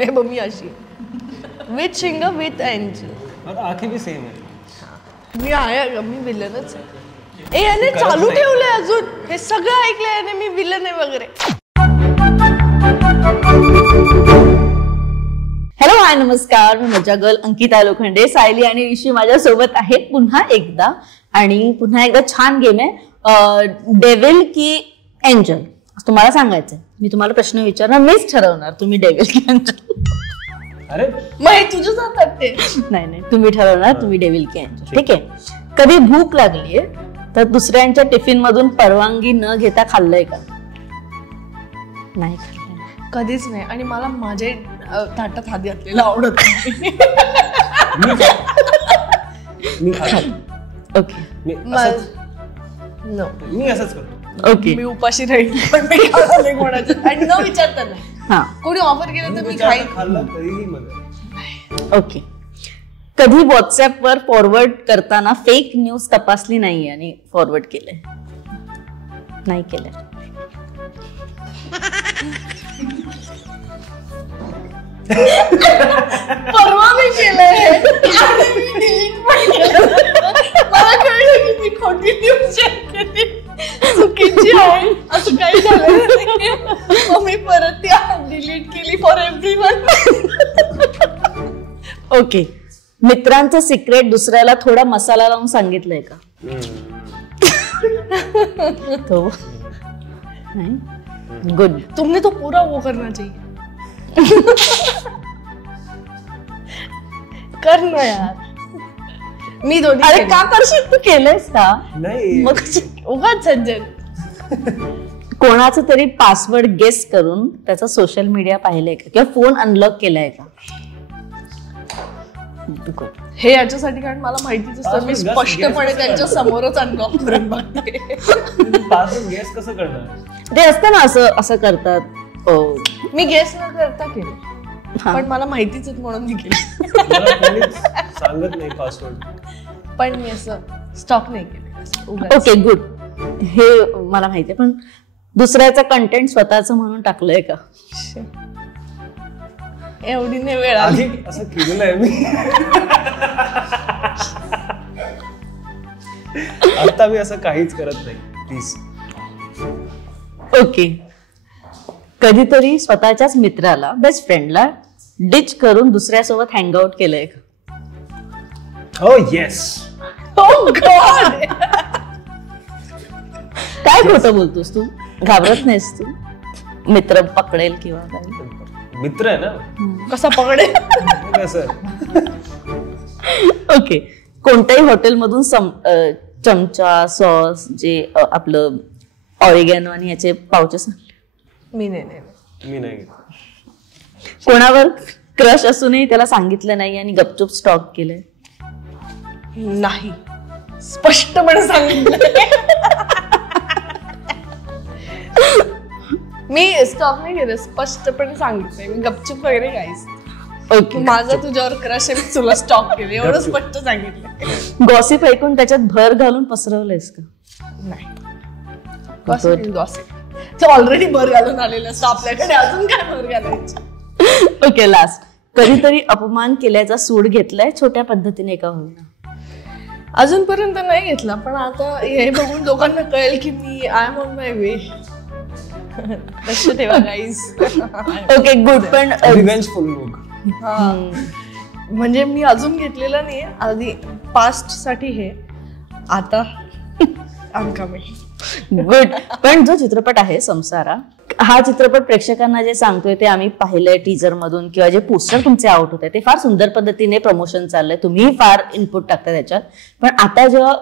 हे बघ मी अशी विथ शिंगा विथ एंजल और आंखें भी सेम है. मी आहे मी विलनच आहे. ए याने चालू ठेवलंय अजून हे सगळं ऐकलंय याने मी विलन आहे वगैरे. हॅलो हाय नमस्कार, मी मजा गर्ल अंकिता लोखंडे. सायली आणि ऋषी माझ्या सोबत आहेत पुन्हा एकदा आणि पुन्हा एकदा छान गेम आहे डेव्हिल की एंजल. तुम्हाला सांगायचंय, मी तुम्हाला प्रश्न विचारणार, मीच ठरवणार तुम्ही डेव्हिल की एंजल. अरे मग तुझ्याच हातात ते. नाही तुम्ही ठरवणार तुम्ही डेव्हिल की एंजल. ठीक आहे. कधी भूक लागलीये तर दुसऱ्यांच्या टिफिन मधून परवानगी न घेता खाल्लंय का? नाही खाल्लं. कधीच नाही. आणि मला माझे ताटात हात घातलेला आवडत नाही. ओके मी असंच करतो. ओके मी उपाशी राहील पण मी खाणार नाही कोणाचं आणि न विचारता नाही. हा कोणी ऑफर केलं तर मी खाईन. खाल्लं तरीही मजा. ओके. कधी व्हॉट्सअप वर फॉरवर्ड करताना फेक न्यूज तपासली नाहीये आणि फॉरवर्ड केलंय? नाही केलंय. परवा मी केलंय आणि मी डिलीट पण केलं. मला कळलं की मी खोटी न्यूज शेअर केली, चुकीची आहे असं काही झालं नाही. मग मी परत ती डिलीट केली फॉर एव्हरीवन. ओके. मित्रांचं सिक्रेट दुसऱ्याला थोडा मसाला लावून सांगितलंय का? तो नाही. गुड. तुमने तो पूरा वो करना चाहिए. कर ना यार. मी दोन्ही अरे का करशील? तू केलंयस का? नाही मग उगाच सज्जन. कोणाचं तरी पासवर्ड गेस करून त्याचा सोशल मीडिया पाहिलंय का किंवा फोन अनलॉक केलाय का? हे याच्यासाठी कारण मला माहितीच असतं मी स्पष्टपणे त्यांच्या समोरच अनलॉक करून बघते. पासवर्ड गेस कसं करणार? ते असतं ना असं करतात. मी गेस न करता केलं पण मला माहितीच म्हणून मी केलं. मला कोणीच सांगत नाही पासवर्ड, पण मी असं स्टॉक नाही केलं. Okay good. हे मला माहितीये, पण दुसऱ्याचं कंटेंट स्वतःचं म्हणून टाकलंय का? एवढी नाही वेळ आधी असं केलेलं आहे मी. आता मी असं काहीच करत नाही प्लीज. ओके. कधीतरी स्वतःच्याच मित्राला बेस्ट फ्रेंडला डिच करून दुसऱ्यासोबत हँगआउट केलंय का? हो येस. Oh God! काय खोटं बोलतोस तू? घाबरत नाहीस तू? मित्र पकडेल किंवा काय? मित्र आहे ना. कसा पकडेल? कसं? ओके. कोणत्याही हॉटेलमधून चमचा सॉस जे आपलं ऑरिगॅनो आणि याचे पाउचेस. मी नाही. मी नाही. कोणावर क्रश असूनही त्याला सांगितलं नाही आणि गपचूप स्टॉक केलंय? नाही. स्पष्टपणे सांगितलं. मी स्टॉक नाही केलं, स्पष्टपणे सांगितलंय. मी गपचूप वगैरे काहीच. ओके. माझा तुझ्यावर क्रश आहे, मी तुला स्टॉक केलं एवढं स्पष्ट सांगितलं. गॉसिप ऐकून त्याच्यात भर घालून पसरवलंयस का? नाही. गॉसिप ते ऑलरेडी भर घालून आलेलं असतं आपल्याकडे, अजून काय भर घालायचं. ओके. लास्ट. कधीतरी अपमान केल्याचा सूड घेतलाय छोट्या पद्धतीने का होईना? अजूनपर्यंत नाही घेतला, पण आता हे बघून लोकांना कळेल की मी I am on my way. लक्ष ठेवा गाईज. Okay good. पण रिवेंजफुल लोक. म्हणजे मी अजून घेतलेला नाही, आधी पास्ट साठी हे, आता गुड. पण जो चित्रपट आहे संसारा, हा चित्रपट प्रेक्षकांना जे सांगतोय ते आम्ही पाहिलंय टीजर मधून किंवा जे पोस्टर तुमचे आउट होते ते फार सुंदर पद्धतीने प्रमोशन चाललंय, तुम्ही फार इनपुट टाकताय त्याच्यात. पण आता जेव्हा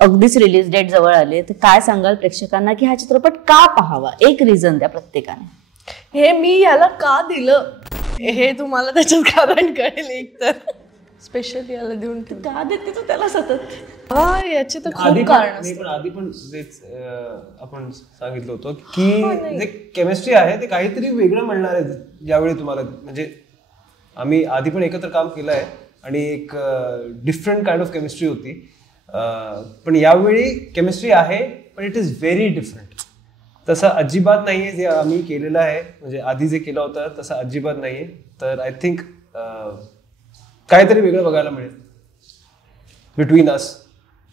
अगदीच रिलीज डेट जवळ आली तर काय सांगाल प्रेक्षकांना की हा चित्रपट का पाहावा? एक रिझन द्या प्रत्येकाने. हे मी याला का दिलं हे तुम्हाला त्याच्यात कारण कळेल. एक तर स्पेशली याला देऊन का देते तू त्याला सतत? याचे तर खूप कारण पण आधी पण आपण सांगितलं होतं की जे केमिस्ट्री आहे ते काहीतरी वेगळं मिळणार आहे यावेळी तुम्हाला. म्हणजे आम्ही आधी पण एकत्र काम केलं आहे आणि एक डिफरंट काइंड ऑफ केमिस्ट्री होती, पण यावेळी केमिस्ट्री आहे पण इट इज व्हेरी डिफरंट. तसं अजिबात नाहीये जे आम्ही केलेलं आहे, म्हणजे आधी जे केलं होतं तसं अजिबात नाहीये. तर आय थिंक काहीतरी वेगळं बघायला मिळेल बिटवीन अस.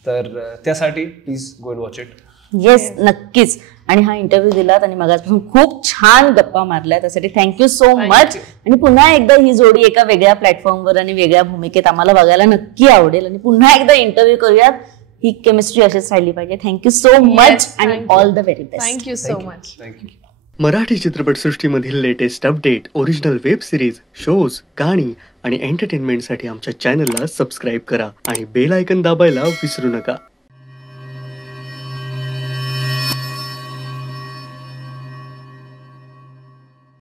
तर त्यासाठी please go and watch it. Yes, नक्कीच. आणि हा इंटरव्ह्यू दिलात आणि मगाचपासून खूप छान गप्पा मारल्या, त्यासाठी थँक्यू सो मच. आणि पुन्हा एकदा ही जोडी एका वेगळ्या प्लॅटफॉर्मवर आणि वेगळ्या भूमिकेत आम्हाला बघायला नक्की आवडेल. आणि पुन्हा एकदा इंटरव्ह्यू करूयात. ही केमिस्ट्री अशीच राहिली पाहिजे. थँक्यू सो मच आणि all the very best. Thank you so much. Thank you. Marathi चित्रपटसृष्टीमधील latest update, original web series, shows, गाणी आणि एंटरटेनमेंटसाठी आमच्या चॅनलला सबस्क्राईब करा आणि बेल आयकन दाबायला विसरू नका.